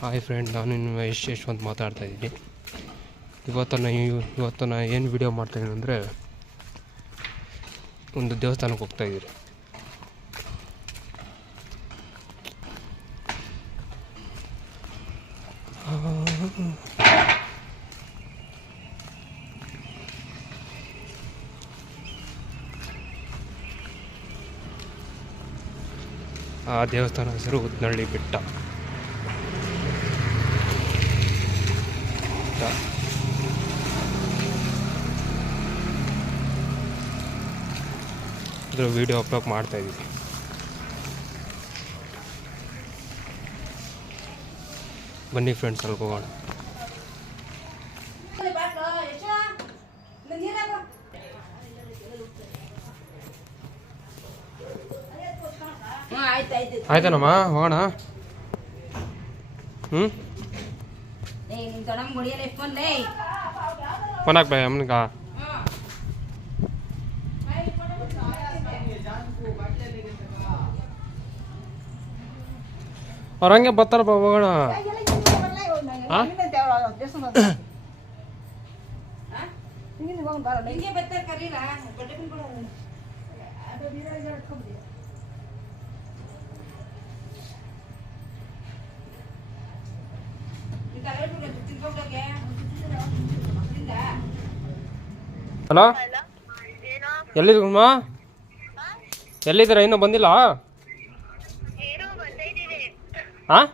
Hi friend, ನಾನು ಇನ್ನು ಯಶವಂತ್ ಮಾತಾಡ್ತಾಯಿದ್ದೀನಿ. ಇವತ್ತು ನಾನು ಏನು ವಿಡಿಯೋ ಮಾಡ್ತಾಯಿದ್ದೀನಿ ಅಂದರೆ, ಒಂದು ದೇವಸ್ಥಾನಕ್ಕೆ ಹೋಗ್ತಾಯಿದ್ದೀರಿ. ಆ ದೇವಸ್ಥಾನ ಹೆಸರು ಉದ್ನಳ್ಳಿ ಬೆಟ್ಟ. ಇದರ ವಿಡಿಯೋ ಅಪ್ಲೋಡ್ ಮಾಡ್ತಾಯಿದ್ದೀನಿ. ಬನ್ನಿ ಫ್ರೆಂಡ್ಸ್, ಅಲ್ಲಿ ಹೋಗೋಣ. ಆಯ್ತಾನಮ್ಮ, ಹೋಗೋಣ. ಫೋನ್ ಹಾಕ್ಬೇ ಅಮ್ಮನಿಗ. ಅವ್ರ ಹಂಗೆ ಬರ್ತಾರಪ್ಪ, ಹೋಗೋಣ. ಹಲೋ, ಎಲ್ಲಿದ್ದೀರಮ್ಮ? ಎಲ್ಲಿದ್ದೀರಾ? ಇನ್ನೂ ಬಂದಿಲ್ಲ? ಹಾಂ,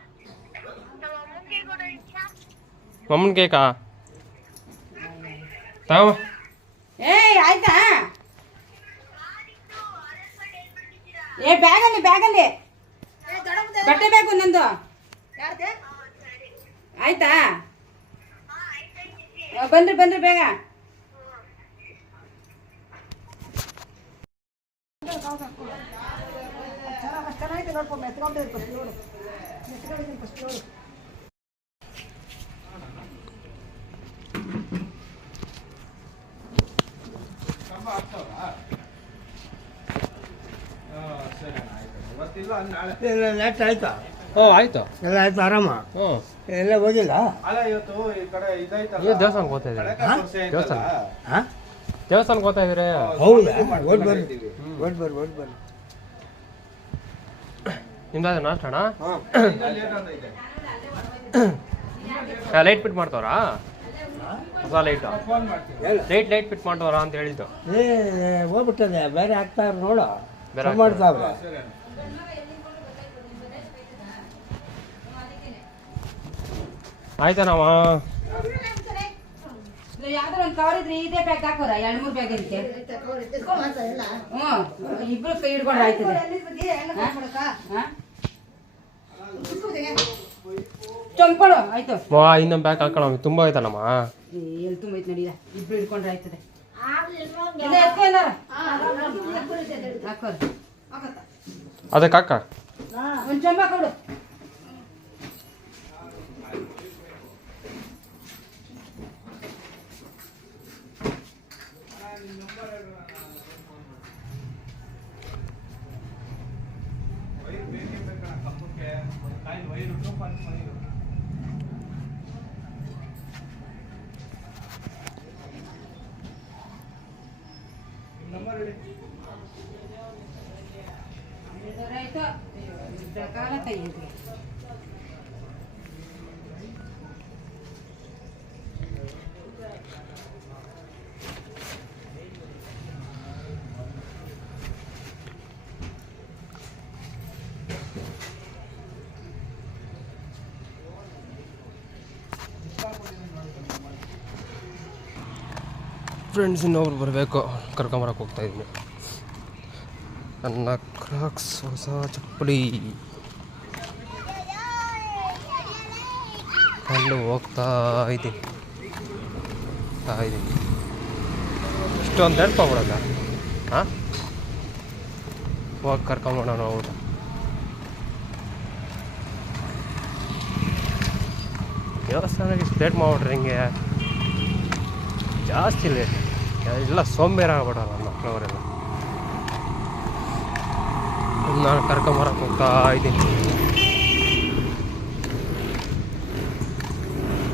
ಮಮ್ಮನ ಕೇಕಾ? ತಾವ ಆಯ್ತಾ? ಬ್ಯಾಗಲ್ಲಿ ಬಟ್ಟೆ ಬೇಕು ನಂದು. ಆಯ್ತಾ? ಬನ್ರಿ ಬೇಗ. ಲೇಟ್ ಆಯ್ತಾ? ಆಯ್ತು, ಎಲ್ಲ ಆಯ್ತು, ಆರಾಮ. ಎಲ್ಲ ಹೋಗಿಲ್ಲ? ದೇವಸ್ಥಾನಕ್ಕೆ ಹೋಗ್ತಾ ಇದ್ದೀರಿ? ದೇವಸ್ಥಾನಕ್ಕೆ ಹೋಗ್ತಾ ಇದ್ದೀರಿ? ಹೌದಾ? ಓಡ್ ಬರ್ರಿ. ನಿಮ್ದಾದ ನಾಷ್ಟಣ? ಲೈಟ್ ಫಿಟ್ ಮಾಡ್ತವ್ರಾ? ಹೊಸ ಲೈಟ್ ಫಿಟ್ ಮಾಡ್ತವ್ರಾ ಅಂತ ಹೇಳಿದ್ದು. ಹೋಗ್ಬಿಟ್ಟದೆ, ಬೇರೆ ಆಗ್ತಾ ನೋಡು. ಬೇರೆ ಮಾಡ್ತಾವ್ರೆ. ಆಯ್ತಾನಮ್ಮ. ಯಾವ್ದಾರ ಒಂದು ಕವರ್ ಇದ್ರೆ ಇದೇ ಬ್ಯಾಗ್ ಹಾಕೋರ, 2-3 ಬ್ಯಾಗ್ ಇರುತ್ತೆ. ಇಬ್ರು ಕೈ ಹಿಡ್ಕೊಂಡ್ರೆ ಆಯ್ತದೆ. ಚೊಂಬ್ಕೊಡು ಆಯ್ತು. ಇನ್ನೊಂದು ಬ್ಯಾಗ್ ಹಾಕೋಣ, ತುಂಬ ಆಯ್ತಾನಮ್ಮ. ಎಲ್ಲಿ ತುಂಬ ಐತೆ ನಡೀರ, ಇಬ್ರು ಹಿಡ್ಕೊಂಡ್ರೆ ಆಯ್ತದೆ. ಅದಕ್ಕೆ ಹಾಕ ಒಂದು ಚೊಂಬ ಕೊಡು. ಫ್ರೆಂಡ್ಸ್, ಇನ್ನೊಬ್ರು ಬರಬೇಕು, ಕರ್ಕೊಂಬರಕ್ಕೆ ಹೋಗ್ತಾಯಿದ್ದೀನಿ. ನನ್ನ ಕ್ರಾಕ್ಸ್ ಹೊಸ ಚಪ್ಪಲಿ ಕೊಂಡು ಹೋಗ್ತಾ ಇದ್ದೀನಿ. ಇಷ್ಟೊಂದು ನೆನಪಾಗ್ಬಿಡೋದ? ಹಾಂ, ಹೋಗಿ ಕರ್ಕೊಂಬೋಣ ಊಟ. ದೇವಸ್ಥಾನಕ್ಕೆ ಇಷ್ಟು ಲೇಟ್ ಮಾಡ್ಬಿಟ್ರೆ ಹಿಂಗೆ ಜಾಸ್ತಿ ಲೇಟ್. ಎಲ್ಲ ಸೋಂಬೇರ ಆಗ್ಬಿಡೋಲ್ಲ ನಮ್ಮ ಮಕ್ಕಳವರೆಲ್ಲ. ನಾನು ಕರ್ಕೊಂಬರಕ್ಕೆ ಹೋಗ್ತಾ ಇದ್ದೀನಿ.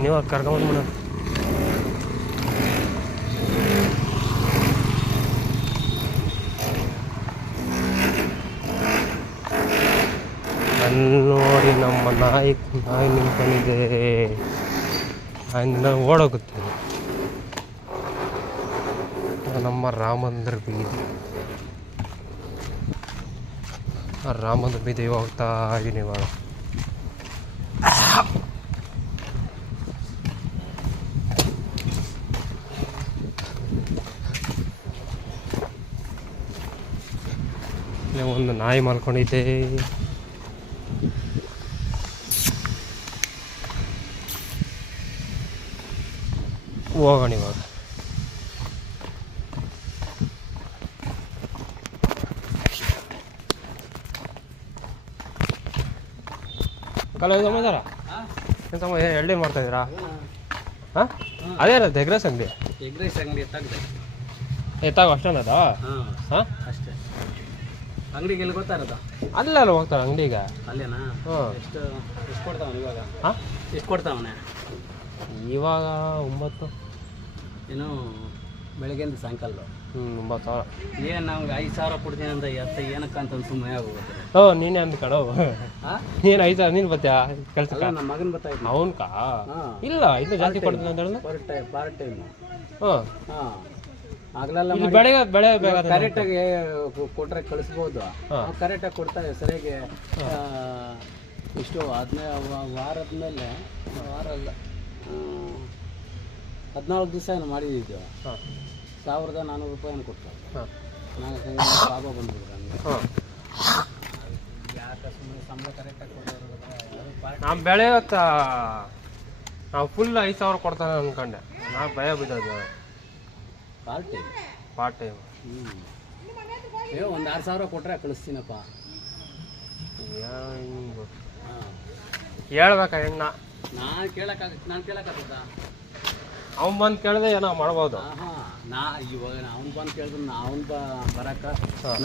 ನೀವು ಕರ್ಕೊಂಬಂದ್ಬಿಡ. ಅಲ್ಲಿ ನೋಡಿ ನಮ್ಮ ನಾಯಿ ನಿಂತ್ಕೊಂಡಿದೆ. ನಾಯಿನಿಂದ ಓಡೋಗುತ್ತೆ. ನಮ್ಮ ರಾಮಂದ್ರ ಬೀದಿ. ರಾಮಂದ್ರ ಬೀದಿ ಹೋಗ್ತಾ ಇದ್ದೀನಿ ಇವಾಗ. ಒಂದು ನಾಯಿ ಮಲ್ಕೊಂಡಿದ್ದೆ. ಹೋಗೋಣ ಇವಾಗ. ಕಲ ಸಮಾಚಾರ ಏನು ಸಮ ಎಳ್ಳಿ ಮಾಡ್ತಾಯಿದ್ದೀರಾ? ಹಾಂ ಅದೇನ ಎಗ್ರೆಸ್ ಅಂಗಡಿ? ಎಗ್ರೆಸ್ ಅಂಗಡಿ ಎತ್ತಾಗ ಅಷ್ಟೇನದ? ಹಾಂ ಅಷ್ಟೇ. ಅಂಗಡಿಗೆ ಎಲ್ಲಿ ಗೊತ್ತಾರದು? ಅಲ್ಲೆಲ್ಲ ಹೋಗ್ತಾರೆ ಅಂಗಡಿಗೆ. ಅಲ್ಲೇನಾ? ಹಾಂ. ಎಷ್ಟು ಕೊಡ್ತಾವನ ಇವಾಗ? ಹಾಂ ಎಷ್ಟು ಕೊಡ್ತಾವನೆ ಇವಾಗ 9. ಏನು ಬೆಳಗ್ಗೆಯಿಂದ ಸಾಯಂಕಾಲ 9,000. ಏನು ನಮ್ಗೆ 5,000 ಕೊಡ್ತೀನಿ ಅಂತ ಏನಕ್ಕಂತ ಸುಮ್ಮನೆ ಆಗೋಗುತ್ತೆ. ಓ ನೀನೇ ಅಂದ್ ಕಣೋ. ನೀನು 5,000 ನೀನು ಬರ್ತೀಯಾ ಕೆಲ್ಸಕ್ಕೆ? ನಮ್ಮ ಮಗನ ಬರ್ತಾಯಿದ್ದ ಅವನ್ಕಾ? ಇಲ್ಲ ಇನ್ನೂ ಜಾಸ್ತಿ ಕೊಡ್ತೀನಿ ಅಂತ ಹೇಳಿದ. Part time. ಹಾಂ ಹಾಂ ಆಗಲೆಲ್ಲ ಇಲ್ಲಿ ಬೆಳೆ ಬೇಗ ಕರೆಕ್ಟಾಗಿ ಕೊಟ್ಟರೆ ಕಳಿಸ್ಬೋದು. ಕರೆಕ್ಟಾಗಿ ಕೊಡ್ತಾರೆ ಸರಿಯಾಗಿ. ಇಷ್ಟು 15 ವಾರದ ಮೇಲೆ ವಾರ ಅಲ್ಲ 14 ದಿವಸ ಏನು ಮಾಡಿದ್ದು. 1,400 ರೂಪಾಯಿನ ಕೊಡ್ತಾರೆ. ನಾನು ಲಾಭ ಬಂದ್ಬಿಡ್ತಾರೆ ನನಗೆ. ಯಾಕೆ ಸುಮ್ಮನೆ ಸಂಬಳ ಕರೆಕ್ಟಾಗಿ ಕೊಟ್ಟರೆ ನಾವು ಬೆಳೆ ನಾವು ಫುಲ್ 5,000 ಕೊಡ್ತಾನೆ ಅಂದ್ಕೊಂಡೆ. ನಾನು ಭಯ ಬಿದ್ದೋದು. Part time. ಅಯ್ಯೋ ಒಂದು 6,000 ಕೊಟ್ಟರೆ ಕಳಿಸ್ತೀನಪ್ಪ. ಹೇಳ್ಬೇಕಾ ಹೆಣ್ಣ? ನಾನು ಕೇಳಕ್ಕಾಗತ್ತ? ಅವ್ನು ಬಂದು ಕೇಳಿದೆ ಏನೋ ಮಾಡ್ಬೋದು. ಇವಾಗ ಅವ್ನು ಬಂದು ಕೇಳಿದ್ರು ಅವ್ನು ಬರಕ್ಕ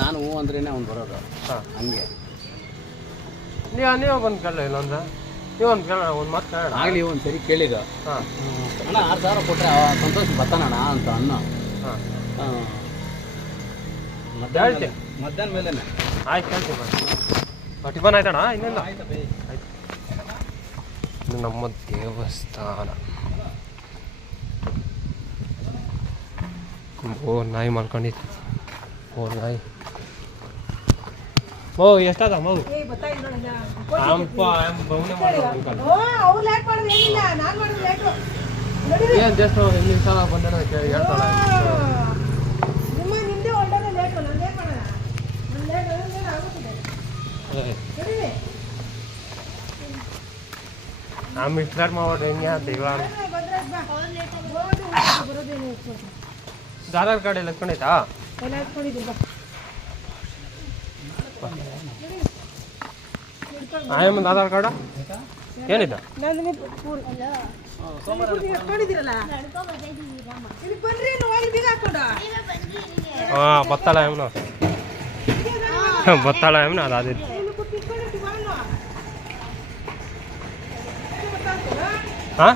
ನಾನು ಹ್ಞೂ ಅಂದ್ರೇನೆ ಅವ್ನು ಬರೋದು. ಹಂಗೆ ನೀವು ಬಂದು ಕೇಳಲ್ಲ ಇಲ್ಲಂದ್ರೆ ನೀವು ಒಂದು ಕೇಳೋಣ, ಒಂದು ಮಾತು ಕೇಳೋಣ. ಆಗಲಿ ಒಂದು ಸರಿ ಕೇಳಿದ. ಹಾಂ ಅಣ್ಣ 6,000 ಕೊಟ್ಟರೆ ಸಂತೋಷ ಬರ್ತಾನಣ್ಣ ಅಂತ ಅನ್ನ. ಹಾಂ ಹೇಳ್ತೀನಿ ಮಧ್ಯಾಹ್ನ ಮೇಲೆ. ಆಯ್ತು ಕೇಳ್ತೀನಿ ಬನ್ನಿ. ಟಿಫನ್ ಆಯ್ತಣ್ಣ? ಇನ್ನೇನು ಆಯ್ತು. ಇದು ನಮ್ಮ ದೇವಸ್ಥಾನ. ಓ ನಾಯಿ ಮಾಡ್ಕೊಂಡಿತ್ತು. ಓ ನಾಯಿ ಓ ಎಷ್ಟಾದ ಮಗು? ಏನು ಜಸ್ಟ್ ಹಿಂದಿನ ಸಲ ಬಂದ ಹೇಳ್ತಾಳೆ. ನಮ್ಮ ಇಷ್ಟಾರ್ ಮಾಡೋದು ಹೆಂಗೆ ಅಂತ ಇವಾಗ ಆಧಾರ್ ಕಾರ್ಡ್ ಎಲ್ಲ ಎತ್ಕೊಂಡೈತಾ? ಆಯಮ್ಮಂದು ಆಧಾರ್ ಕಾರ್ಡ ಏನಿದೆ? ಹಾಂ ಬತ್ತಾಳ ಆಯಮ್ಮನ ಅದಾದಿತ್ತು. ಹಾಂ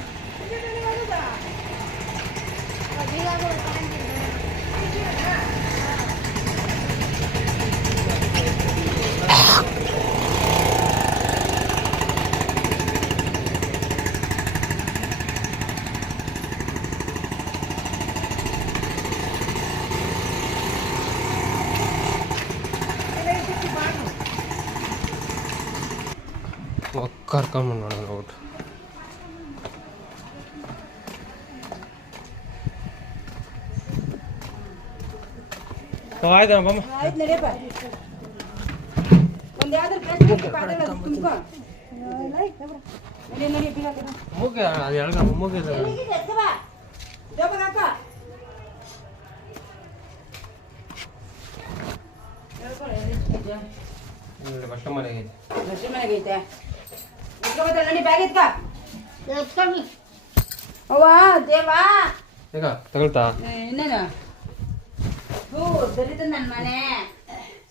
ಕರ್ಕೊಂಬ ನೋಡೋಣ ಊಟ. ಆಯ್ತಾ ಬಮ್ಮ? ಮುಗಿ ಅದು ಎಳ್ಗ ಮುಗಿದೆ. ಬಸ್ ಮನೆಗೈತೆ. ಅವ್ವ ದೇವಾ ಈಗ ತಗೊಳ್ತಾ ಇನ್ನೇನು ದರಿತ ನನ್ನ ಮನೆ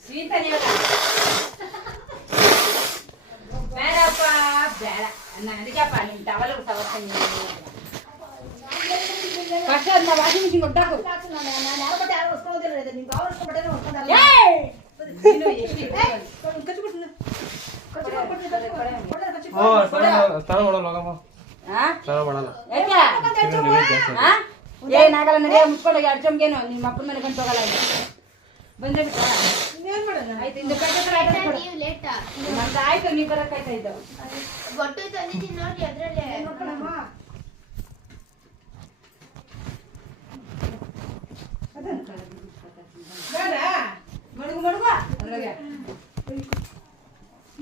ಸ್ವೀತ ಬೇಡಪ್ಪ ಬೇಡ ನಡಿಗಪ್ಪ ನಿನ್ ಟವಲ್ ಫಸ್ಟ್ ಅದನ್ನ ವಾಷಿಂಗ್ ಮಿಷಿನ್ ಕೊಟ್ಟಾಕು ಸ್ನಾನ ಮಾಡಲ್ಲ ಹೋಗಮ್ಮ ಸ್ನಾನ ಮಾಡಲ್ಲ ಏನಾಗಲ್ಲ ನಡೆಯ ಮುಚ್ಕೊಂಡೋಗಿ ಅಡ್ಚಮ್ಗೇನು ನಿಮ್ಮ ಅಪ್ಪನ ಮನೆ ಗಂಟು ಹೋಗಲ್ಲ ಬಂದ್ರೆ ಬಿಟ್ಟ ಆಯ್ತು ಇಂದ ಆಯ್ತು ನೀವು ಬರಕ್ಕಾಯ್ತಾ ಇದ್ದು ಗೊತ್ತು ತಂದಿದ್ದೀನಿ ನೋಡಿ ಅದ್ರಲ್ಲೇ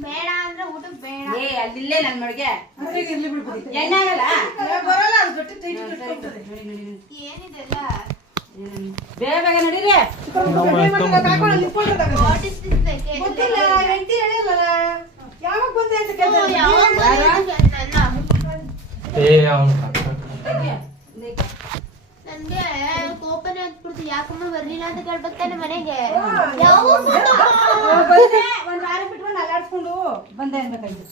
ಬೇಡ ಅಂದ್ರೆ ಊಟಕ್ಕೆ ಬೇಡ ಏ ಅಲ್ಲಿಲ್ಲೇ ನನ್ ಮಡ್ಗೆ ಎಣ್ಣೆ ಆಗಲ್ಲ ಏನಿದೆಲ್ಲ ಬೇಗ ಬೇಗ ನಡೀರಿ ವಾಟ್ ಇಸ್ ದಿಸ್ ನನ್ಗೆ ಕೋಪನೇ ಹತ್ಬಿಡ್ತು ಯಾಕಮ್ಮ ಬರ್ಲಿಲ್ಲ ಅಂತ ಕೇಳ್ಬೇಕಾನೆ ಮನೆಗೆ ಒಂದ್ ವಾರ ಬಿಟ್ಕೊಂಡು ಅಲ್ಲಾಡ್ಸ್ಕೊಂಡು ಬಂದೆ ಅನ್ಬೇಕಾಯ್ತು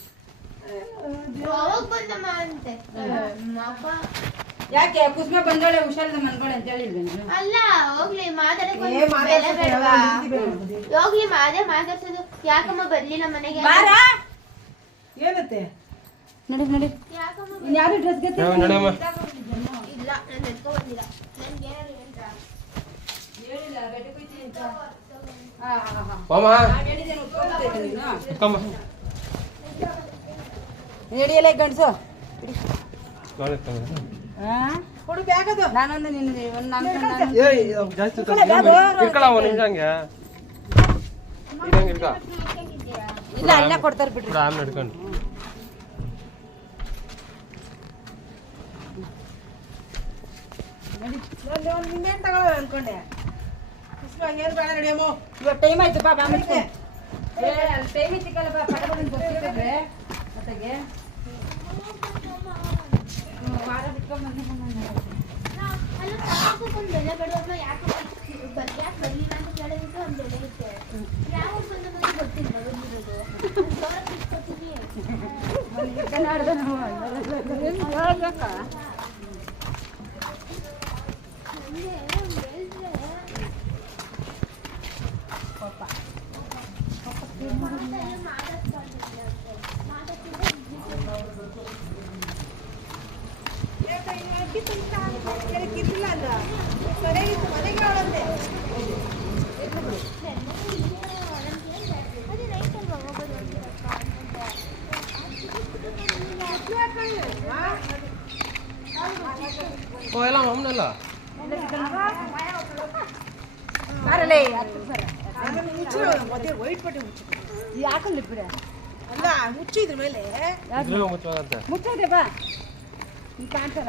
ಯಾವಾಗ ಬಂದಮ್ಮ ಅಂತೆ ಅಪ್ಪ ಯಾಕೆ ಕುಸ್ಮ ಬಂದೋಳೆ ಹುಷಾರಿಲ್ಲ ಮನ್ಕೊಳ್ಳಿ ಅಂತ ಹೇಳಿಲ್ವ ನೀನು ಅಲ್ಲ ಹೋಗ್ಲಿ ಮಾತಾಡಕ್ ಬೆಲೆ ಬೇಡವಾ ಹೋಗ್ಲಿ ಮಾತಾಡ್ಸೋದು ಯಾಕಮ್ಮ ಬರ್ಲಿಲ್ಲ ಮನೆಗೆ ಏನತ್ತೆ ನಡಿ ನಡಿ ಯಾಕಮ್ಮ ಯಾರು ಡ್ರೆಸ್ ಗೆ ನಡಿಯಮ್ಮ ಇಲ್ಲ ನಾನು ಎತ್ಕೊ ಬಂದಿಲ್ಲ ನನ್ಗೆ ಏನಾದ್ರು ಹೇಳ್ತಾ ಹೇಳಿಲ್ಲ ಬೆಟ್ಟ ಕುಯ್ತೀನಿ ಅಂತ ಹೋಮ ಹೇಳಿದ್ದೇನೆ ಉತ್ಕೊಂಡ್ಬಿಟ್ಟೈತೆ ನೀನು ಇಟ್ಕೊಂಬ ನಡಿಯಲ್ಲ ಗಂಡಸು ನೋಡಿ ಕೊಡು ಬ್ಯಾಗ್ ಅದು ನಾನೊಂದು ನಿನ್ನ ಒಂದು ನಾನು ಜಾಸ್ತಿ ಇಟ್ಕೊಳ್ಳ ನಿಮಿಷ ಹಂಗೆ ಇಟ್ಕ ಇಲ್ಲ ಅಲ್ಲೇ ಕೊಡ್ತಾರೆ ಬಿಡ್ರಿ ಆಮೇಲೆ ಹಿಡ್ಕೊಂಡು ನಿನ್ನೇನು ತಗೊಳ್ಳೋ ಅನ್ಕೊಂಡೆ ಏನು ಬೇಡ ನಡಿಯಮ್ಮೋ ಇವಾಗ ಟೈಮ್ ಆಯ್ತು ಬಾ ಬಾ ಮತ್ತೆ ಟೈಮ್ ಇತ್ತಿಕ್ಕಲ್ಲ ಬಾ ಪಟ ಬಂದು ಗೊತ್ತಿರ್ತದೆ ಮತ್ತೆಗೆ ವಾರ ಬಿಟ್ಕೊಂಡ್ಬಂದು ಅಲ್ಲ ತಗೊಂಡು ಬೆಲೆ ಬೇಡವಲ್ಲ ಯಾಕೆ ಬರ್ಲಿಲ್ಲ ಅಂತ ಕೇಳೋದಕ್ಕೆ ಒಂದು ಬೆಲೆ ಇರುತ್ತೆ ಯಾವ ಬಂದ ಬಗ್ಗೆ ಗೊತ್ತಿಲ್ಲ ಬಂದಿರೋದು ಕನ್ನಡದ ನಾವು ಓ ಎಲ್ಲ ಮಾಮೂನಲ್ಲ ಬರಲೇ ಯಾಕಂದ್ರೆ ಬಿಡ ಅಲ್ಲ ಮುಚ್ಚಿದ್ರ ಮೇಲೆ ಇದ್ರಲ್ಲೂ ಮುಚ್ಚುವಾಗಂತೆ ಮುಚ್ಚೋದೆ ಬಾ ನೀ ಕಾಣ್ತಾರ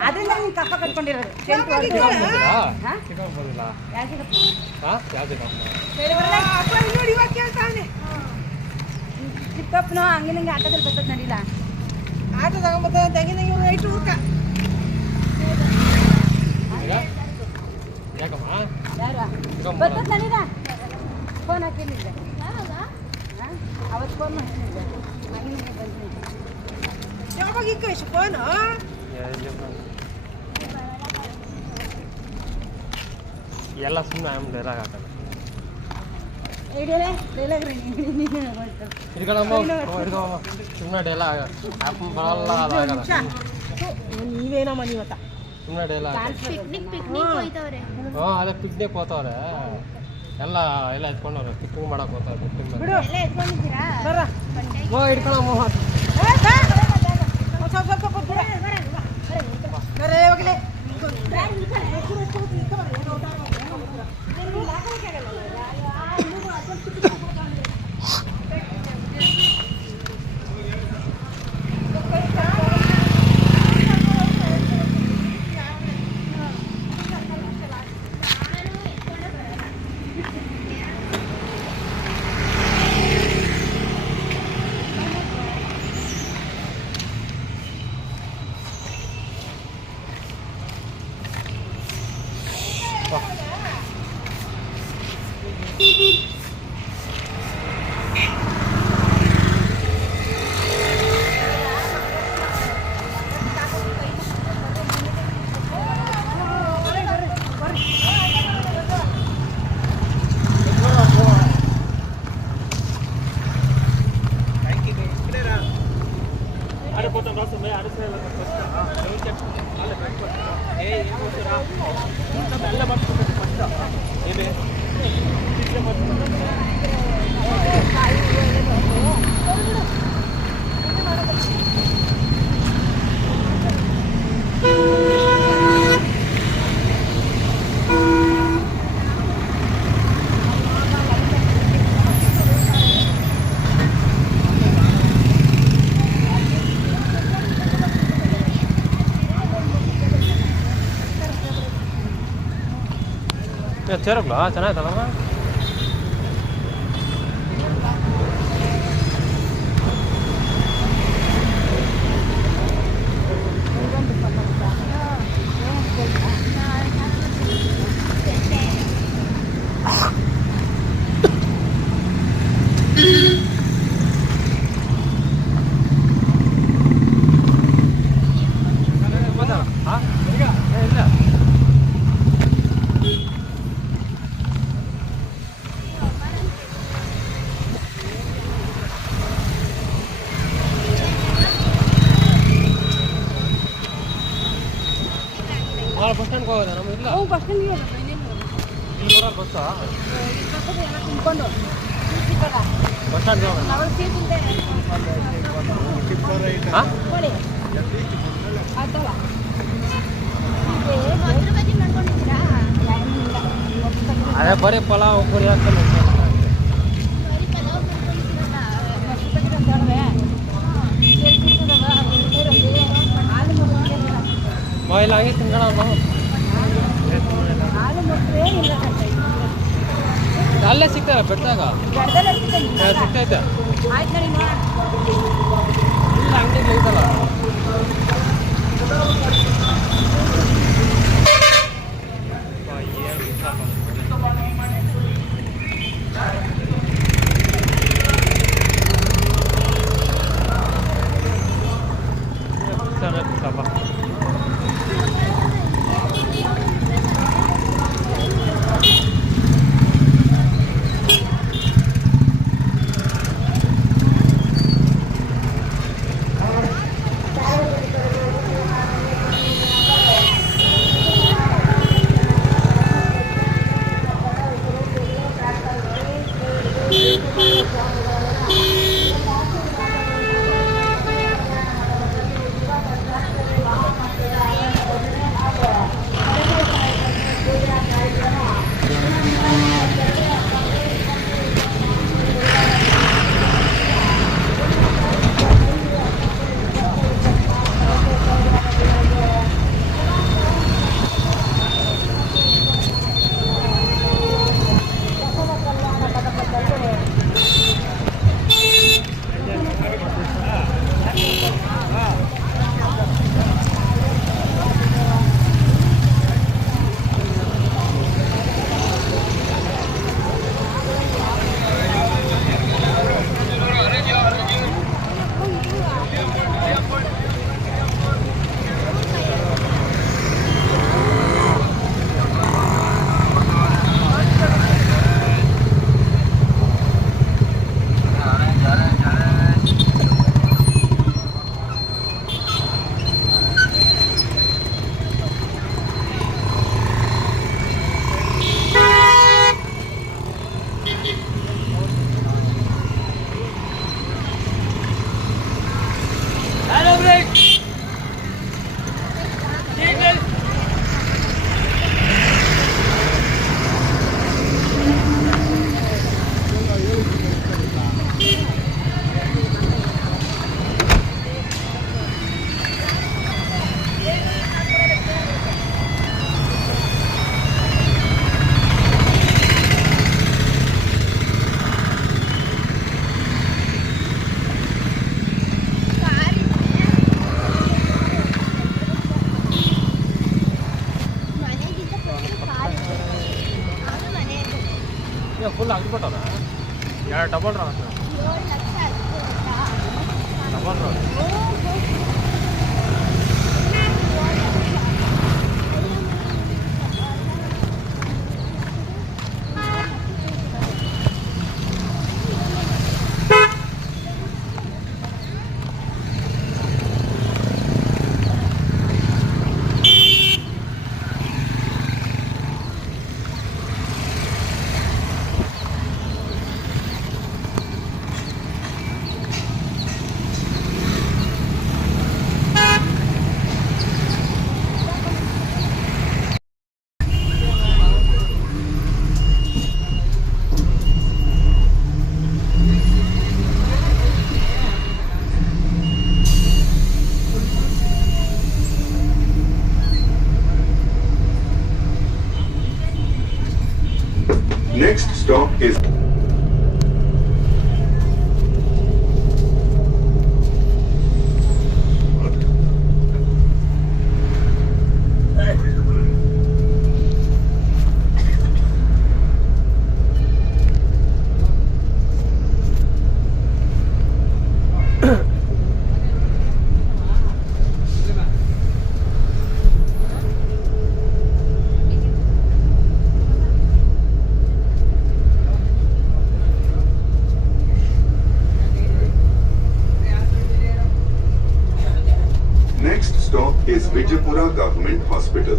ಅದನ್ನ ನೀನು ಕಪ್ಪ ಕಟ್ಕೊಂಡಿರೋದು ಚಿಕ್ಕಪ್ಪನ ಹಂಗೆ ನಂಗೆ ಆಟೋದಲ್ಲಿ ಬರ್ತದೆ ನಡಿಲ್ಲ ಆಟ ತಗೊಂಬತ್ತ ತೆಂಗಿನ ಐಟು ಊರ್ಕ ಯಾರು ಬರ್ತದೆ ನಡೀಲ ಫೋನ್ ಹಾಕಿರ್ಲಿಲ್ಲ ಅವತ್ತು ಫೋನ್ ಮಾಡಿದ್ದೆ ಮಗನಿಗೆ ಬಂದಿದ್ದೆ ಯಾವಾಗ ಇಕ್ಕೇಶು ಫೋನು ಎಲ್ಲ ಸುಮ್ಮನೆ ಆಮೇಲೆ ಡೈಲಾಗ್ ಹಾಕಲ್ಲ ಹಿಡಿಯಲೇ ಡೈಲಾಗ್ರಿ ಹಿಡ್ಕೊಳಮ್ಮ ಹಿಡ್ಕೊಳಮ್ಮ ಸುಮ್ಮನೆ ಡೈಲಾಗ್ ಆ್ಯಪ್ ಬರಲ್ಲ ಅದಾಗಲ್ಲ ನೀವೇನಮ್ಮ ನೀವತ್ತ ಸುಮ್ಮನೆ ಡೈಲಾಗ್ ಪಿಕ್ನಿಕ್ ಹೋಯ್ತವ್ರೆ ಹ್ಞೂ ಅದೇ ಪಿಕ್ನಿಕ್ ಹೋಗ್ತವ್ರೆ ಎಲ್ಲ ಎತ್ಕೊಂಡವ್ರೆ ಪಿಕ್ನಿಕ್ ಮಾಡಕ್ಕೆ ಹೋಗ್ತವ್ರೆ ಪಿಕ್ನಿಕ್ ಎಲ್ಲ ಎತ್ಕೊಂಡಿದ್ದೀರಾ ಬರ್ರ ಓ ಹಿಡ್ಕೊಳಮ್ಮ ಸ್ವಲ್ಪ ಬರ್ರೆ ಹೋಗಲೇ ಸೇರಕ್ಲಾ ಚೆನ್ನಾಯ್ತಲ್ಲಮ್ಮ. ಬಸ್ ಸ್ಟ್ಯಾಂಡ್ಗೆ ಹೋಗೋದಾ ನಮ್ಮ ಇಲ್ಲ ಅವು ಬಸ್ ಸ್ಟ್ಯಾಂಡ್ಗೆ ಇಲ್ಲಿ ಬರೋ ಬಸ್ಸಾ ಎಲ್ಲ ತುಂಬಿಕೊಂಡು ಬಸ್ ಸ್ಟ್ಯಾಂಡ್ಗೆ ಹೋಗೋಣ. ಅವ್ರ ಸೀಟ್ ಇಲ್ಲದೆ ಹಾಂ ಕೊಡಿ ಆಯ್ತಲ್ಲ ಅದ್ರ ಬಗ್ಗೆ ಮಾಡ್ಕೊಂಡಿದ್ದೀರಾ ಅದೇ ಬರೀ ಪಲಾವ್ ಪುರಿ ಹಾಕ್ಕೊಂಡು ಬರೀ ಪಲಾವ್ ಮಾಡ್ಕೊಂಡಿದ್ದೀರಲ್ಲ ಬಾಯಿಲ್ ಆಗಿ ತಿನ್ಕೋಣ ಅಲ್ಲೇ ಸಿಗ್ತಾರ ಬೆಟ್ಟಾಗ ಸಿಗ್ತೈತೆ ಆಯ್ತು ನೋಡಿ ನೋಡ ಇಲ್ಲ ಅಂಗಡಿಗೆ ಐತಲ್ಲ. ಫುಲ್ ಹಾಕ್ಬಿಟ್ಟದ 2 ಡಬಲ್ ರೋಡ್ 7 ಲಕ್ಷ ಆಯ್ತು ಗೊತ್ತಾ? Double road Next stop is Vijaypura Government Hospital.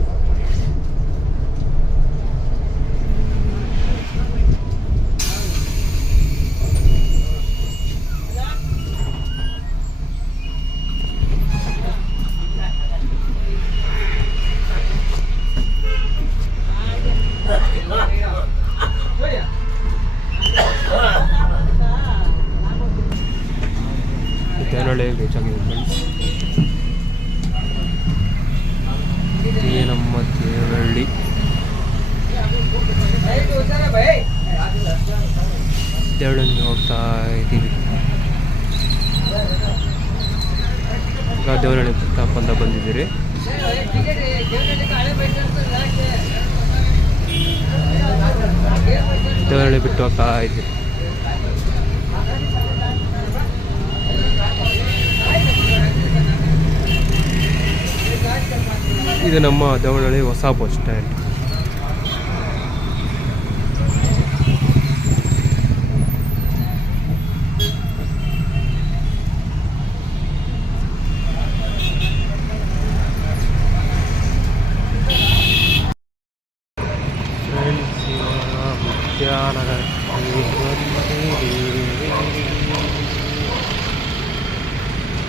Devanahalli reach ಆಗಿದೆ ಫ್ರೆಂಡ್ಸ್. ಇದೇ ನಮ್ಮ ದೇವನಹಳ್ಳಿ. ದೇವನಹಳ್ಳಿ ನೋಡ್ತಾ ಇದ್ದೀವಿ. ಈಗ ದೇವನಹಳ್ಳಿ ಸ್ಟಾಪ್ ಅಂತ ಬಂದಿದ್ದೀರಿ. ದೇವನಹಳ್ಳಿ ಬಿಟ್ಟು ಹೋಗ್ತಾ ಇದ್ದೀರಿ. ಇದು ನಮ್ಮ ದೇವನಹಳ್ಳಿ ಹೊಸ ಬಸ್ ಸ್ಟ್ಯಾಂಡ್.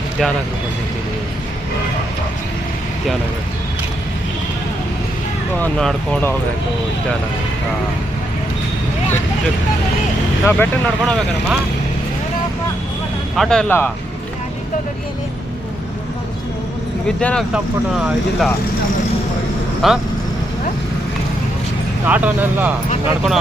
ವಿದ್ಯಾನಗರ ಬಂದಿದ್ದೀನಿ. ವಿದ್ಯಾನಗರ ನಡ್ಕೊಂಡು ಹೋಗ್ಬೇಕು. ವಿದ್ಯಾನಗರ ನಾವು ಬೆಟ್ಟಕ್ಕೆ ನಡ್ಕೊಂಡು ಹೋಗ್ಬೇಕೇನಮ್ಮ? ಆಟೋ ಇಲ್ಲ. ವಿದ್ಯಾನಗರ ಸ್ಟಾಪ್ ಇದಿಲ್ಲ. ಹಾಂ ಆಟೋನೆಲ್ಲ ನಡ್ಕೊಂಡು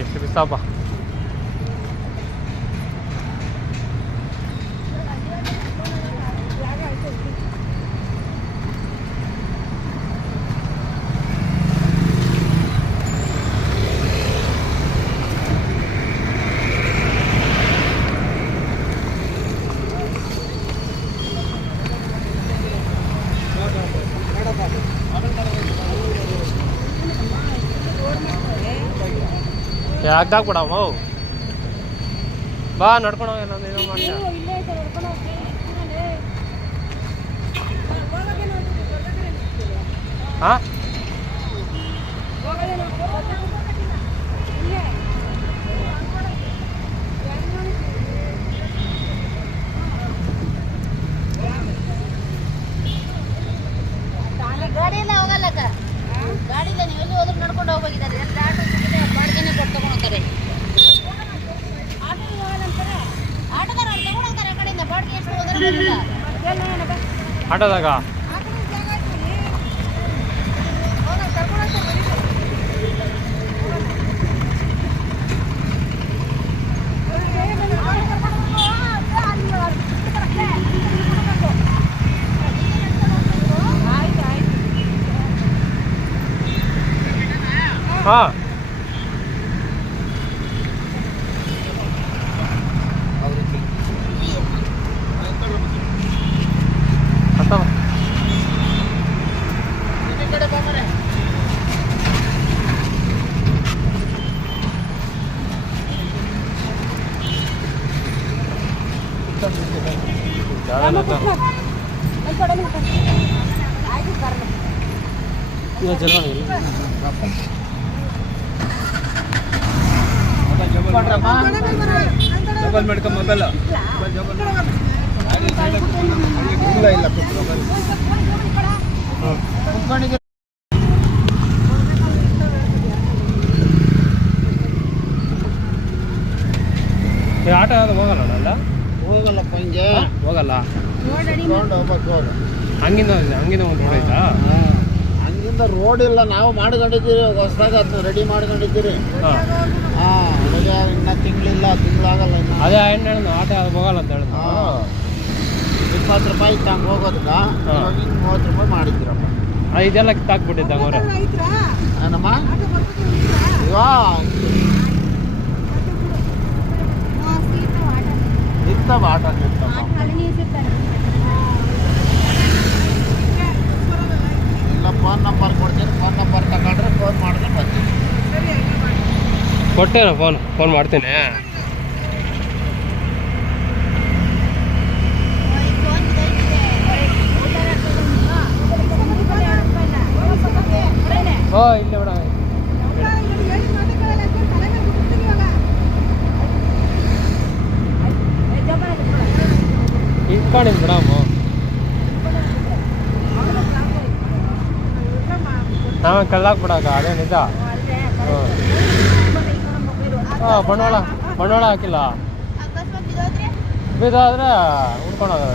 ಎಷ್ಟು ಬಿಸಾಪ. ಯಾಕ್ದಾಗ ಬಿಡಮ್ಮ ಬಾ ನಡ್ಕೊಂಡು ಹೋಗಿ ನಾನು ಏನೋ ಮಾಡ್ತೀನಿ. ಹಾಂ ಗಾಡಿಯೆಲ್ಲ ಹೋಗಲ್ಲಕ್ಕ. ಗಾಡಿಲ್ಲ ನೀವು ಎಲ್ಲಿ ಹೋದ್ರು ನಡ್ಕೊಂಡು ಹೋಗ್ಬೇಕಿದ್ದಾರೆ. ಎಲ್ಲ ಆಟೋ ಸಿಕ್ಕಿದೆ ಬಾಡಿಗೆನೇ ಕೊಟ್ಟು ತಗೊಂಡೋಗ್ತಾರೆ. ಆಟೋದಾರ ಅವ್ರು ತಗೊಂಡೋಗ್ತಾರೆ. ಆ ಕಡೆಯಿಂದ ಬಾಡಿಗೆ ಎಷ್ಟು ಹೋದ್ರೆ ಆಟೋದಾಗ ಹಾಂ ಅಥವಾ ಮೊಬೈಲ್ ಮಾಡ್ಕೊ ಮೊಬೈಲ್ ಇಲ್ಲ ಇಲ್ಲ ಆಟೋ ಯಾವುದು ಹೋಗಲ್ಲ ಅಲ್ಲ ಹೋಗಲ್ಲಪ್ಪ ಹಿಂಗೆ ಹೋಗಲ್ಲ ತಗೊಂಡು ಹೋಗ್ಬೇಕು ಹೋಗ ಹಂಗಿಂದ ಒಂದು ರೋಡ್ ಐತಾ ಹಂಗಿಂದ ರೋಡ್ ಇಲ್ಲ ನಾವು ಮಾಡ್ಕೊಂಡಿದ್ದೀರಿ ಹೊಸದಾಗ ಅದನ್ನ ರೆಡಿ ಮಾಡ್ಕೊಂಡಿದ್ದೀರಿ ಹಾಂ ಹಾಂ ಅವಾಗ ಇನ್ನೂ ತಿಂಗಳಾಗಲ್ಲ ಇನ್ನು ಅದೇ ಹೆಣ್ಣು ಆಟೋ ಯಾವ್ದು ಹೋಗಲ್ಲ ಅಂತ ಹೇಳಿದ್ರು ಹಾಂ 20 ರೂಪಾಯಿ ಇತ್ತು ಹಂಗೆ ಹೋಗೋದಕ್ಕ ಇವಾಗ ಹಿಂಗೆ 30 ರೂಪಾಯಿ ಮಾಡಿದ್ದೀರಪ್ಪ ಇದೆಲ್ಲ ಕಿತ್ತಾಕ್ಬಿಟ್ಟಿದ್ದ ಅವ್ರೆ ಏನಮ್ಮ ಇರ್ತವ ಆಟ ಇರ್ತವ ಇಲ್ಲ ಫೋನ್ ನಂಬರ್ ಕೊಡ್ತೀನಿ ಫೋನ್ ನಂಬರ್ ತಗೊಂಡ್ರೆ ಫೋನ್ ಮಾಡಿದ್ರೆ ಬರ್ತೀನಿ ಕೊಟ್ಟೇನ ಫೋನ್ ಮಾಡ್ತೀನಿ ಓ ಇಲ್ಲ ಬಿಡ ಇಟ್ಕೊಂಡಿದ್ ಬಿಡಮ್ಮ ನಾವೇ ಕಲ್ಲಾಕ್ ಬಿಡಾಕ ಅದೇನಿದ ಹಾಂ ಬಂಡವಾಳ ಹಾಕಿಲ್ಲ ಬಿದ್ದಾದ್ರೆ ಉಳ್ಕೊಳೋದು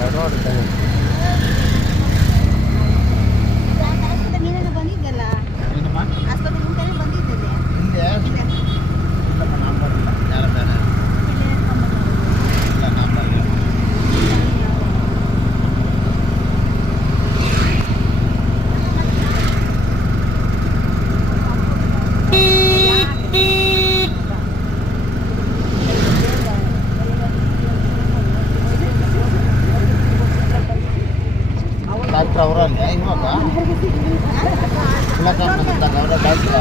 ಎರಡು ನೋಡಿದ್ದೆ ಏನಮ್ಮ ಹಿಂದೆ ಇಲ್ಲಪ್ಪ ನಂಬರ್ ಇಲ್ಲ ಯಾರ ಬೇಡ ಇಲ್ಲ ನಂಬರ್ ಇಲ್ಲ ಡಾಕ್ಟ್ರ್ ಅವರಲ್ಲ ಇವಾಗ ಇಲ್ಲ ಕಮ್ಮಂದಾಗ ಅವರ ಡಾಕ್ಟ್ರ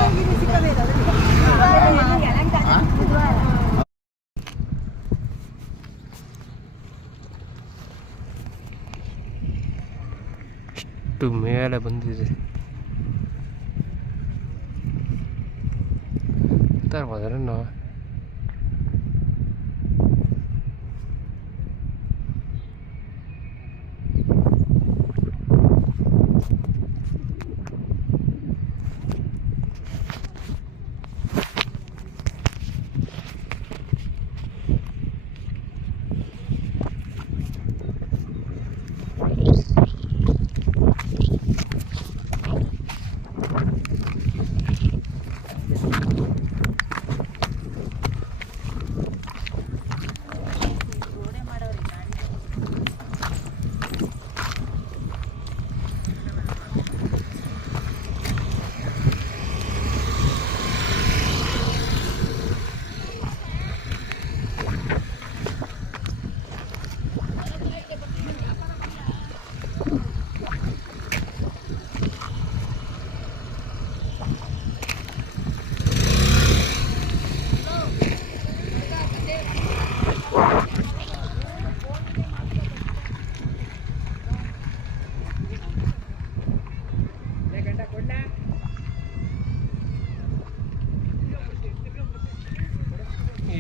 ಇಷ್ಟು ಮೇಲೆ ಬಂದಿದೆ ತರ್ಬೋದ್ರೇನು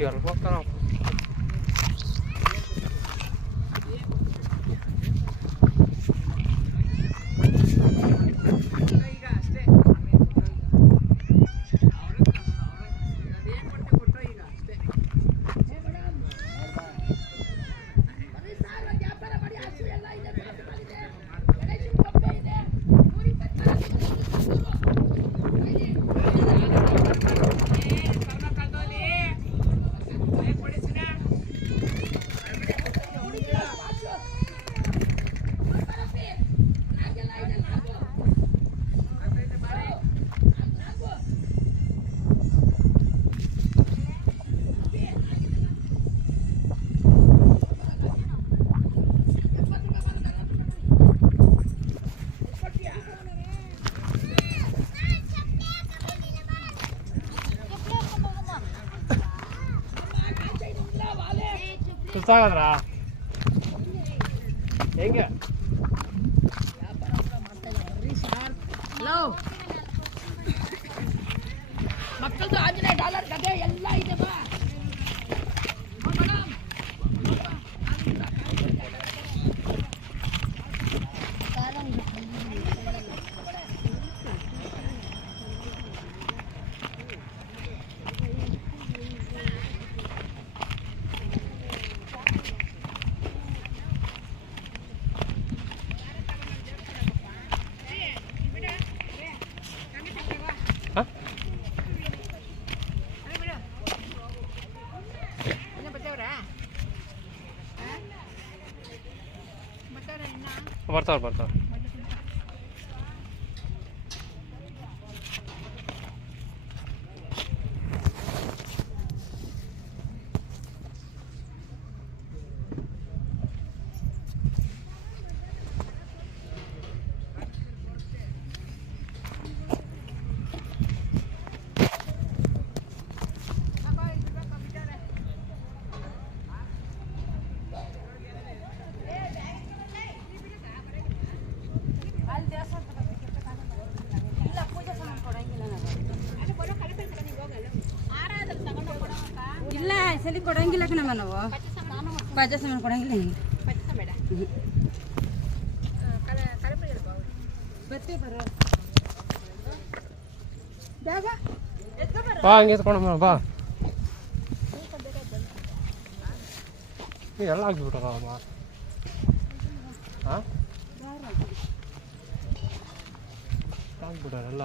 ಇರ್ಬೇಕಲ್ಲ ಸುಸ್ತಾಗದ್ರ ಹೆಂಗೆ ಮಕ್ಕಳದು ಆಂಜನೇಯ ಡಾಲರ್ ಗದೆ ಎಲ್ಲ ಇದೆ ಬಾ. ಬರ್ತಾವ್ರೆ ಇಲ್ಲ ಸಲಿ ಕೊಡಂಗಿಲ್ಲ ಕಣಮ್ಮ ನಾವು ಪಂಚಾಯತ್ ಸಾಮಾನು ಕೊಡಂಗಿಲ್ಲ ಬಾ ಹಂಗೆ ಎತ್ಕೊಂಡಮ್ಮ ಬಾ ಎಲ್ಲ ಆಗಿಬಿಟ್ಟಾರ ಬಾ ಹಾಂ ಆಗ್ಬಿಟ್ಟಾರೆಲ್ಲ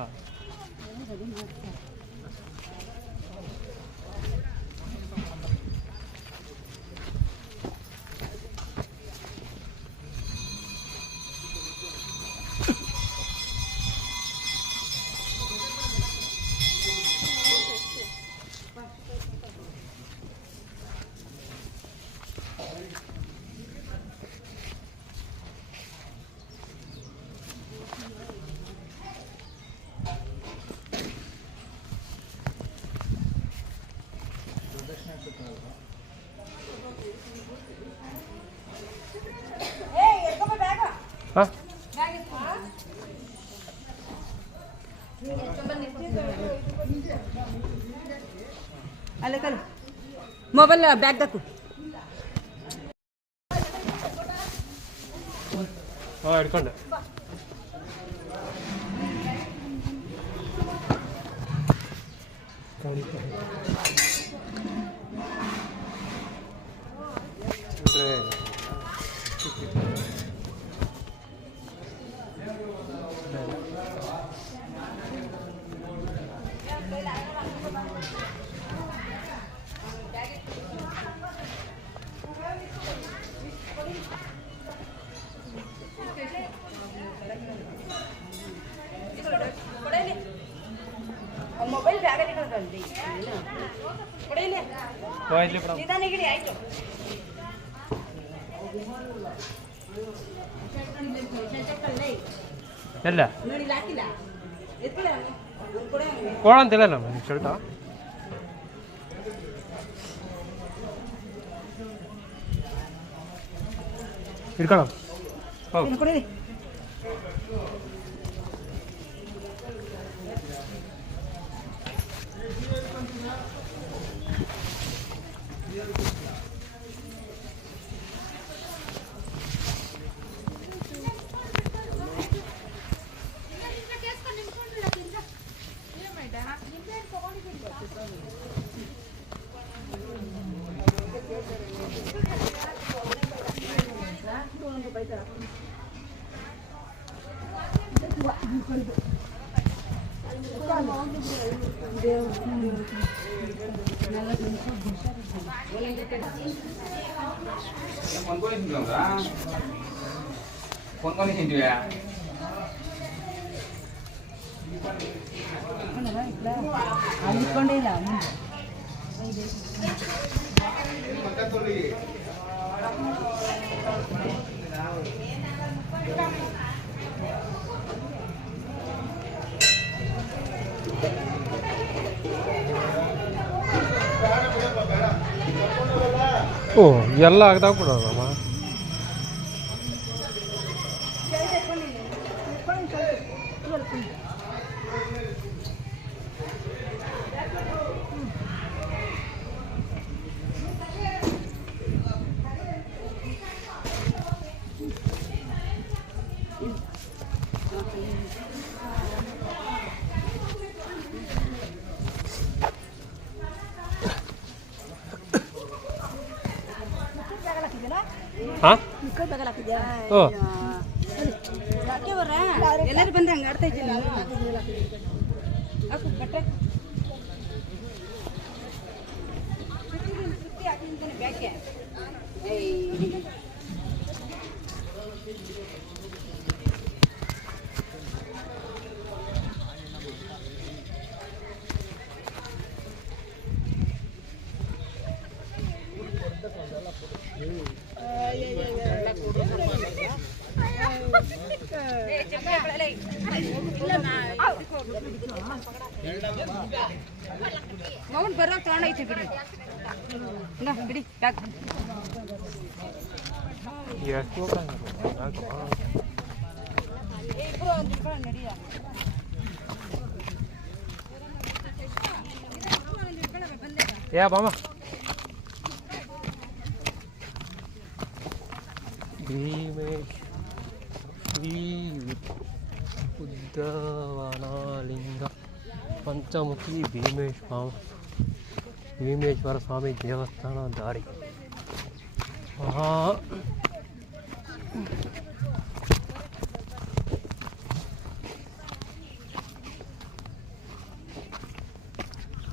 ಹಾಂ ಅಲ್ಲ ಕಲ್ ಮೊಬೈಲ್ ಬ್ಯಾಗ್ ದಾಕು ಹಾಂ ಹಿಡ್ಕೊಂಡೆ ಮೊಬೈಲ್ ಬ್ಯಾಗಲ್ಲಿ ಇಡೋದಲ್ರಿ ಕೊಡೇಲಿ ಹೋಯ್ಲಿ ಬಿಡ ನಿಧಾನಗಿಡಿ ಆಯ್ತು ಎಲ್ಲ ನೋಡಿ ಹಾಕಿಲ್ಲ ಎತ್ತಿಲ್ಲ ಕೊಡ ಕೋಳ ಅಂತಿಲ್ಲ ನಮ್ಮ ಶರ್ಟ ಹಿಡ್ಕೊಳ ಹೌದು ಕೊಡಿ ಅಂದ್ಕೊಂಡಿಲ್ಲ ಬೇಡ ಓ ಎಲ್ಲ ಆಗ್ದಾಕ್ಬಿಡೋದಮ್ಮ. ಹಾಂ ಓ ಎಲ್ಲರೂ ಬಂದ್ರೆ ಹಂಗೆ ಆಡ್ತಾ ಇದ್ದೀನಿ ಬ್ಯಾಕೆ ಮೌನ್ ಬರೋ ತೊಗೊಂಡೈತಿ ಬಿಡ್ರಿ ಬಿಡಿ ಬ್ಯಾಗ್ ಎಷ್ಟು ಇಬ್ರು ಒಂದು ಇಟ್ಕೊಳ್ಳೋಣ ನಡಿಯ ಯಾ ಬಾಮ ಭೀಮೇಶ್ ಶ್ರೀ ಉದ್ದವನಲಿಂಗ ಪಂಚಮುಖಿ ಭೀಮೇಶ್ವರ ಸ್ವಾಮಿ ದೇವಸ್ಥಾನ ದಾರಿ.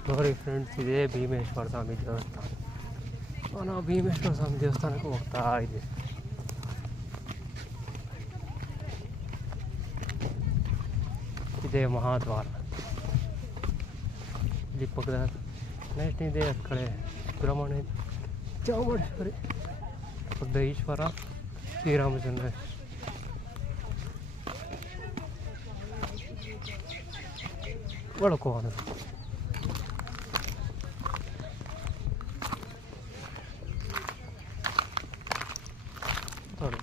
ನೋಡಿ ಫ್ರೆಂಡ್ಸ್, ಇದೇ ಭೀಮೇಶ್ವರ ಸ್ವಾಮಿ ದೇವಸ್ಥಾನ. ನಾವು ಭೀಮೇಶ್ವರ ಸ್ವಾಮಿ ದೇವಸ್ಥಾನಕ್ಕೆ ಹೋಗ್ತಾ ಇದ್ದೀವಿ. ಇದೇ ಮಹಾದ್ವಾರ. ಇಲ್ಲಿ ಪಕ್ಕದ ನೆಕ್ಸ್ಟ್ ಇದೆ ಆ ಕಡೆ ಸುಬ್ರಹ್ಮಣ್ಯ, ಚಾಮುಂಡೇಶ್ವರಿ, ಪಕ್ಕದ ಈಶ್ವರ, ಶ್ರೀರಾಮಚಂದ್ರ. ಒಳಕ್ಕೆ ಹೋಗೋಣ. ನೋಡಿ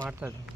ಮಾಡ್ತಾ ಇದ್ದೀನಿ.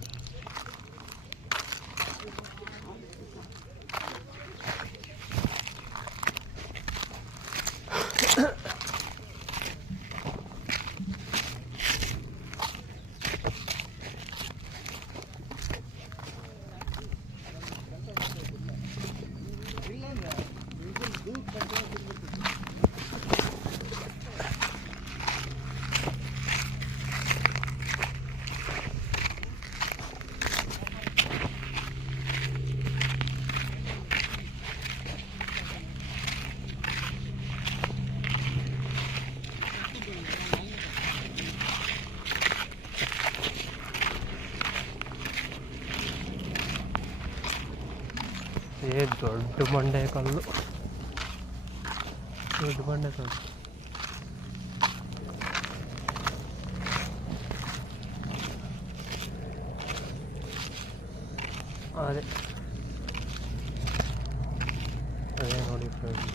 ದೊಡ್ಡ ಬಂಡೆ ಕಲ್ಲು, ದೊಡ್ಡ ಬಂಡೆ ಕಲ್ಲು. ಅದೇ ನೋಡಿ ಫ್ರೆಂಡ್ಸ್,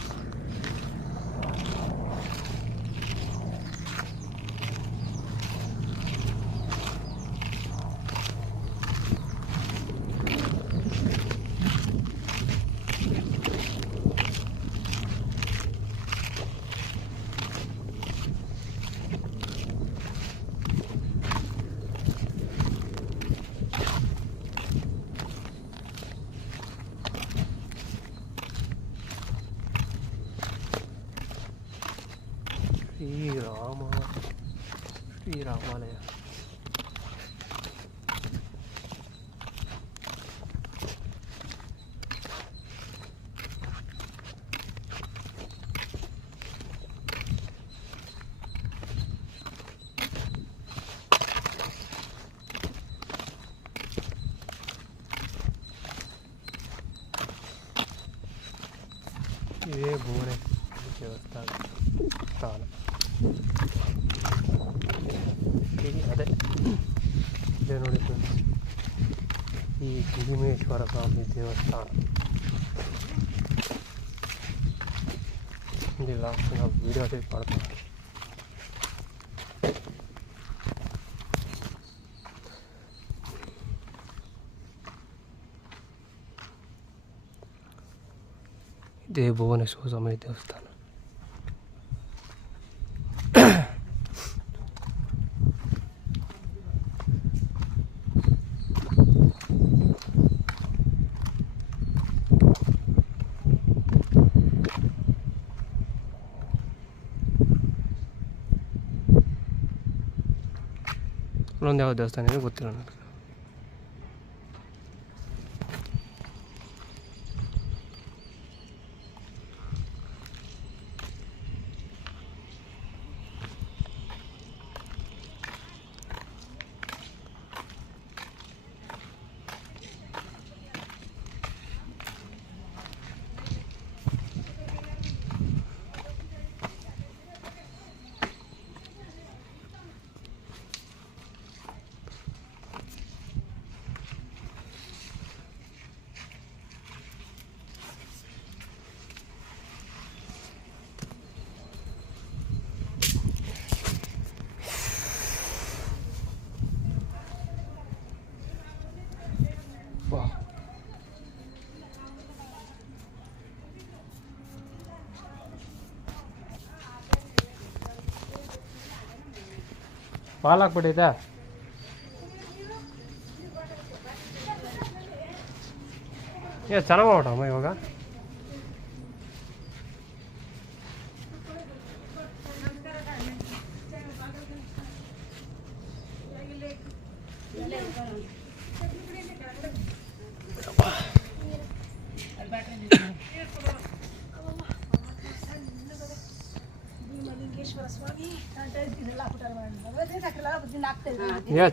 ಶ್ರೀರಾಮಾಲಯ. ಇದೇ ಭುವನೇಶ್ವರಿ ದೇವಸ್ಥಾನ. ಅದೇ ನೋಡಿ ಫ್ರೆಂಡ್ಸ್, ಈ ಭೀಮೇಶ್ವರ ಸ್ವಾಮಿ ದೇವಸ್ಥಾನ. ಇಲ್ಲ ನಾವು ವೀಡಿಯೋ ಟೈಪ್ ಮಾಡ್ತೀವಿ. ಇದೇ ಭುವನೇಶ್ವರ ಸ್ವಾಮಿ ದೇವಸ್ಥಾನ. ಇನ್ನೊಂದು ಯಾವ ದೇವಸ್ಥಾನ ಇದೆ ಗೊತ್ತಿಲ್ಲ ನನಗೆ. ಪಾಲ್ ಹಾಕ್ಬಿಟ್ಟೈತೆ. ಚೆನ್ನಾಗಿ ಮಾಡ್ಬಿಟ್ಟಮ್ಮ ಇವಾಗ.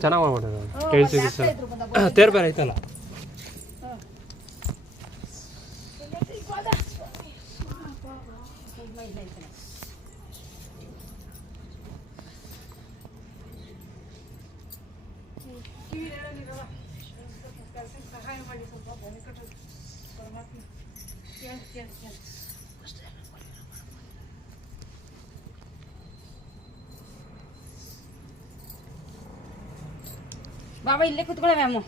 ಚೆನ್ನಾಗಿ ಮಾಡ್ಬಿಟ್ಟಿದೆ. ಟೈಲ್ಸ್ ತೇರ್ ಬೇರೆ ಐತಲ್ಲ. ಸಹಾಯ ಮಾಡಿ ಸ್ವಲ್ಪ ಪರಮಾತ್ಮ ಬಾಬಾ ಇಲ್ಲೇ ಕೂತ್ಕೊಳ್ಳೆ ಮ್ಯಾಮು.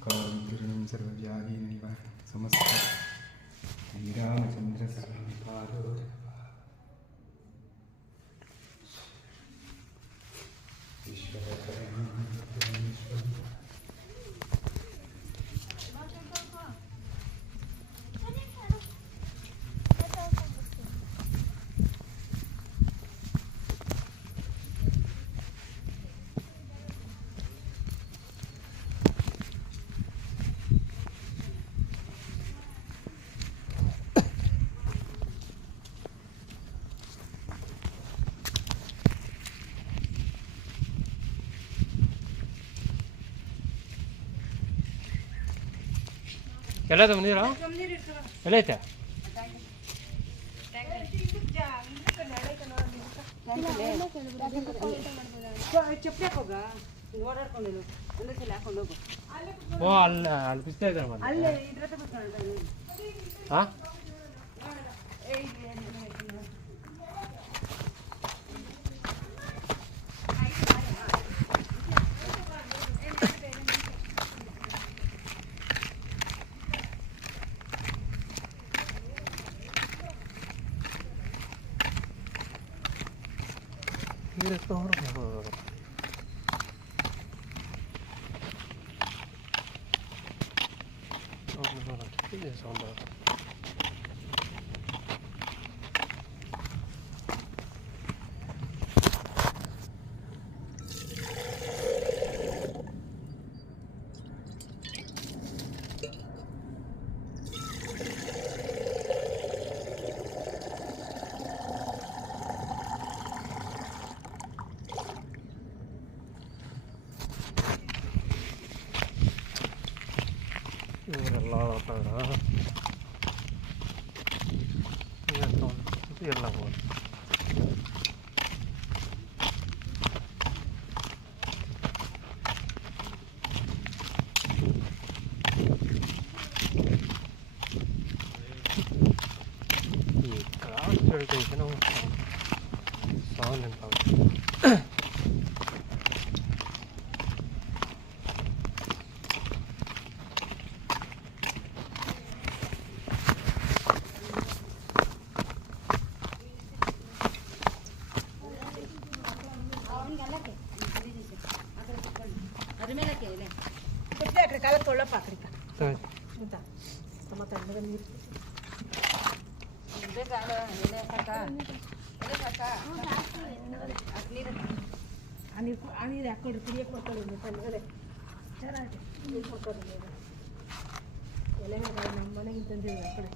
अकालमृत्युजनं सर्वव्याधिनिवारणं समस्त श्रीरामचन्द्र सर्वपादो ಎಲ್ಲದ ನೀರು ಎಲ್ಲೈತೆ ಚಪ್ಪಲಿ ಹಾಕೋಗ ಓಡಾಡ್ಕೊಂಡು ಒಂದೇ ಸಲ ಹಾಕೊಂಡು ಹೋಗು ಓ ಅಲ್ಲಿ ಬಿಸ್ತಾ ಇದ್ದಾರೆ ಅಲ್ಲೇ ಇದ್ರ ಹತ್ರ ಬಿಟ್ಕೊಂಡು ಹಾಂ ಇವರೆಲ್ಲ ಎಲ್ಲ ಹೋಗಿ ಈ ಕ್ರಾಸ್ ಹೇಳ್ತೈತೆ ನಾವು ಸಾವು ನೆನಪಾಗುತ್ತೆ ಅದ್ರ ಮೇಲೆ ಕುಟ್ಲೆ ಹಾಕ್ರಿ ಕಾಲ ತೊಳ್ಳಪ್ಪ ಹಾಕ್ರಿ ಸರಿ ಅಂತ ಮತ್ತೆ ಅದ್ರ ನೀರು ಬೇಕಾದ ಎಲೆ ಸಾಕ ಎಲೆ ಸಾಕ ಆ ನೀರು ಹಾಕ್ಕೊಡ್ರಿ ಕುಡಿಯಕ್ಕೆ ಮಾಡ್ಕೊಳ್ಳಿ ತಣ್ಣಗದೆ ಚೆನ್ನಾಗಿ ನೀರು ಕೊಡ್ಕೊಡ್ರಿ ನೀರು ಎಲೆ ಬೇಕಾದ್ರೆ ನಮ್ಮ ಮನೆಗೆ ತಂದಿದ್ದೀವಿ ಆ ಕಡೆ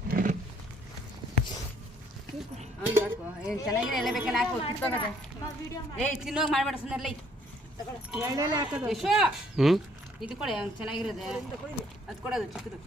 ಹಾಕು ಏನು ಚೆನ್ನಾಗಿರೋ ಎಲೆ ಬೇಕಲ್ಲ ಹಾಕು ಕಿತ್ತೋಗದೆ ಏಯ್ ತಿನ್ನೋಗಿ ಮಾಡ್ಬೇಡ ಸುಮ್ಮನೆ ಎಣ್ಣೆಲೆ ಹಾಕೋದು ಯಶೋ ಹ್ಞೂ ಇದು ಕೊಡಿ ಚೆನ್ನಾಗಿರೋದೆ ಅದು ಕೊಡೋದು ಚಿಕ್ಕದು